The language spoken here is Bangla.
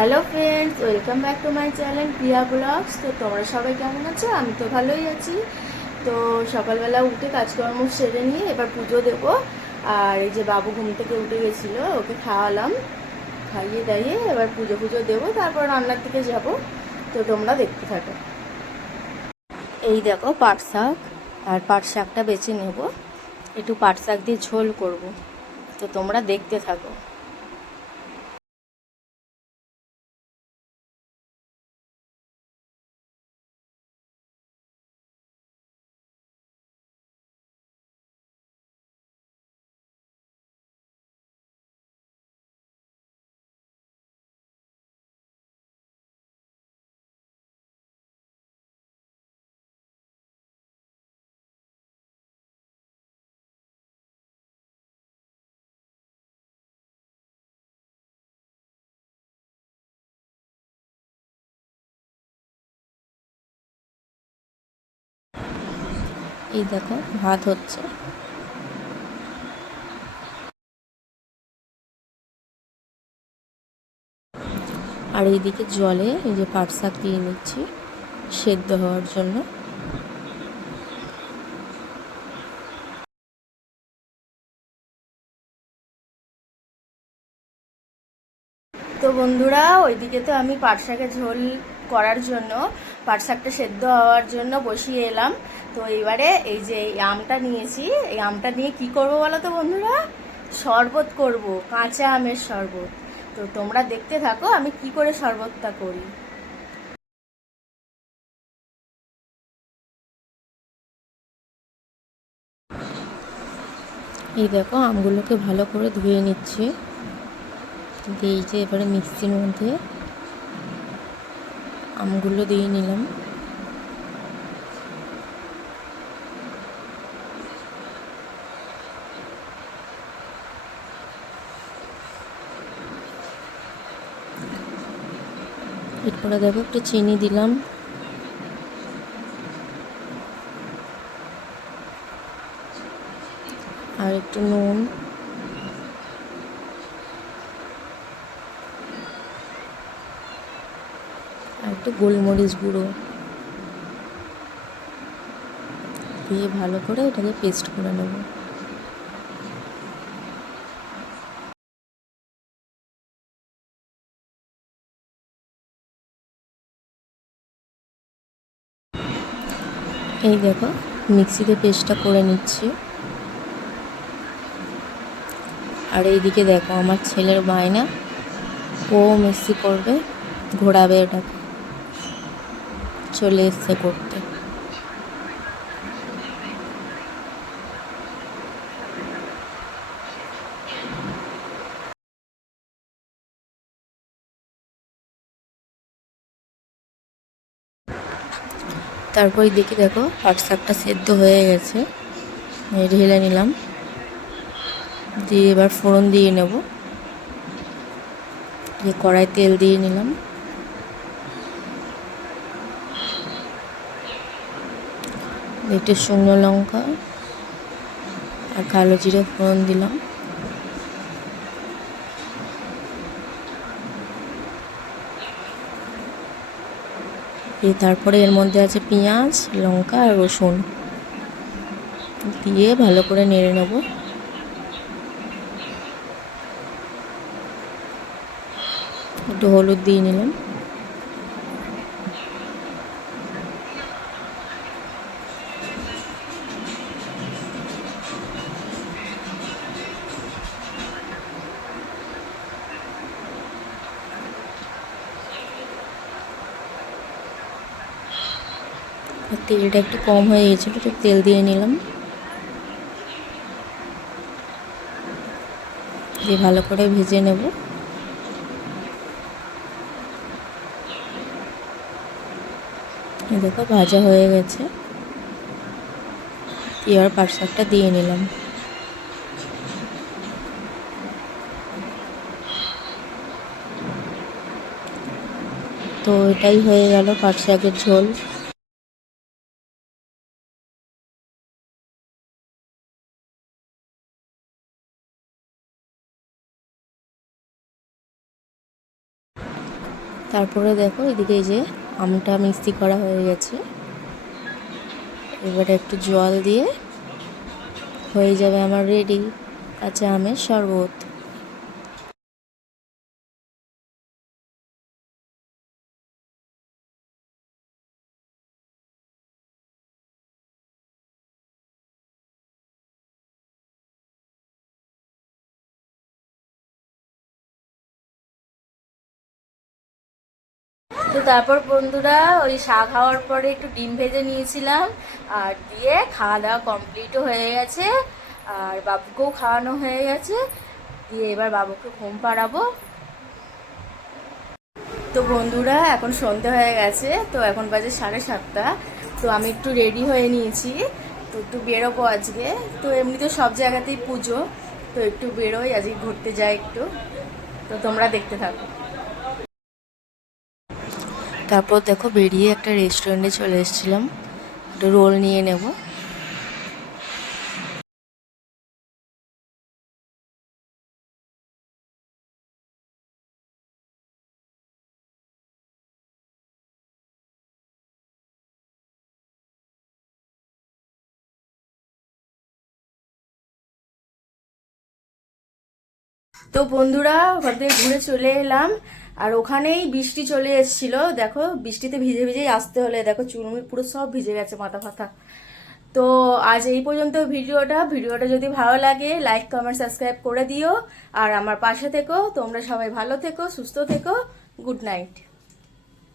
Hello friends, welcome back to my channel Priya blogs. তো তোমরা সবাই কেমন আছো? আমি তো ভালোই আছি। তো সকালবেলা উঠে কাজকর্ম সেরে নিয়ে এবার পুজো দেবো। আর এই যে বাবু ঘুম থেকে উঠে গেছিলো, ওকে খাওয়ালাম, খাইয়ে দাইয়ে এবার পুজো পুজো দেবো, তারপর রান্নার দিকে যাব। তো তোমরা দেখতে থাকো। এই দেখো পাট শাক, আর পাট শাকটা বেছে নেব, একটু পাট শাক দিয়ে ঝোল করব। তো তোমরা দেখতে থাকো। এই দেখো ভাত হচ্ছে, আর এইদিকে জলে এই যে পাট শাক দিয়ে নিচ্ছি সেদ্ধ হওয়ার জন্য। তো বন্ধুরা, ওইদিকে তো আমি পাট শাকের ঝোল করার জন্য, পাট শাকটা সেদ্ধ হওয়ার জন্য বসিয়ে এলাম। তো এবারে এই যে এই আমটা নিয়েছি, এই আমটা নিয়ে কি করব বলো তো বন্ধুরা? শরবত করব, কাঁচা আমের শরবত। তো তোমরা দেখতে থাকো আমি কি করে শরবতটা করি। এই দেখো আমগুলোকে ভালো করে ধুয়ে নিচ্ছি, দিয়ে এই যে এবারে মিক্সির মধ্যে আমগুলো দিয়ে নিলাম। এরপরে দেখো একটু চিনি দিলাম, আর একটু নুন, আর একটু গোলমরিচ গুঁড়ো দিয়ে ভালো করে এটাকে পেস্ট করে নেব। এই দেখো মিক্সিতে পেস্টটা করে নিচ্ছি। আর এইদিকে দেখো আমার ছেলের বায়না, ও মিক্সি করবে, ঘোরাবে এটাকে, চলে এসছে করতে। তারপর দেখি দেখো পাট শাকটা সেদ্ধ হয়ে গেছে, ঢেলে নিলাম, দিয়ে এবার ফোড়ন দিয়ে নেব। দিয়ে কড়াই তেল দিয়ে নিলাম, একটু শুকনো লঙ্কা আর কালো জিরে ফোড়ন দিলাম। তারপরে এর মধ্যে আছে পেঁয়াজ, লঙ্কা আর রসুন, দিয়ে ভালো করে নেড়ে নেব। একটু হলুদ দিয়ে নিলাম। তেলটা একটু কম হয়ে গেছিলো, একটু তেল দিয়ে নিলাম, দিয়ে ভালো করে ভেজে নেব। দেখো ভাজা হয়ে গেছে, এবার পাট শাকটা দিয়ে নিলাম। তো এটাই হয়ে গেল পাট শাকের ঝোল। তারপরে দেখো এদিকে এই যে আমটা মিক্সি করা হয়ে গেছে, এবারে একটু জল দিয়ে হয়ে যাবে আমার রেডি কাঁচা আমের শরবত। তো তারপর বন্ধুরা ওই শাক খাওয়ার পরে একটু ডিম ভেজে নিয়েছিলাম, আর দিয়ে খাওয়া দাওয়া কমপ্লিটও হয়ে গেছে, আর বাবুকেও খাওয়ানো হয়ে গেছে। দিয়ে এবার বাবুকে ঘুম পাড়াবো। তো বন্ধুরা এখন সন্ধে হয়ে গেছে, তো এখন বাজে 7:30। তো আমি একটু রেডি হয়ে নিয়েছি, তো একটু বেরোবো আজকে। তো এমনি তো সব জায়গাতেই পুজো, তো একটু বেরোই, আজকে ঘুরতে যাই একটু। তো তোমরা দেখতে থাকো। তারপর দেখো বেরিয়ে একটা রেস্টুরেন্টে চলে এসেছিলাম, একটা রোল নিয়ে নেব। তো বন্ধুরা ওখান থেকে ঘুরে চলে এলাম, আর ওখানেই বৃষ্টি চলে এসেছিল। দেখো বৃষ্টিতে ভিজে ভিজেই আসতে হলে, দেখো চুলমুল পুরো সব ভিজে গেছে, মাথা ফাথা। তো আজ এই পর্যন্ত ভিডিওটা যদি ভালো লাগে লাইক কমেন্ট সাবস্ক্রাইব করে দিও, আর আমার পাশে থেকো। তোমরা সবাই ভালো থেকো, সুস্থ থেকো। Good night.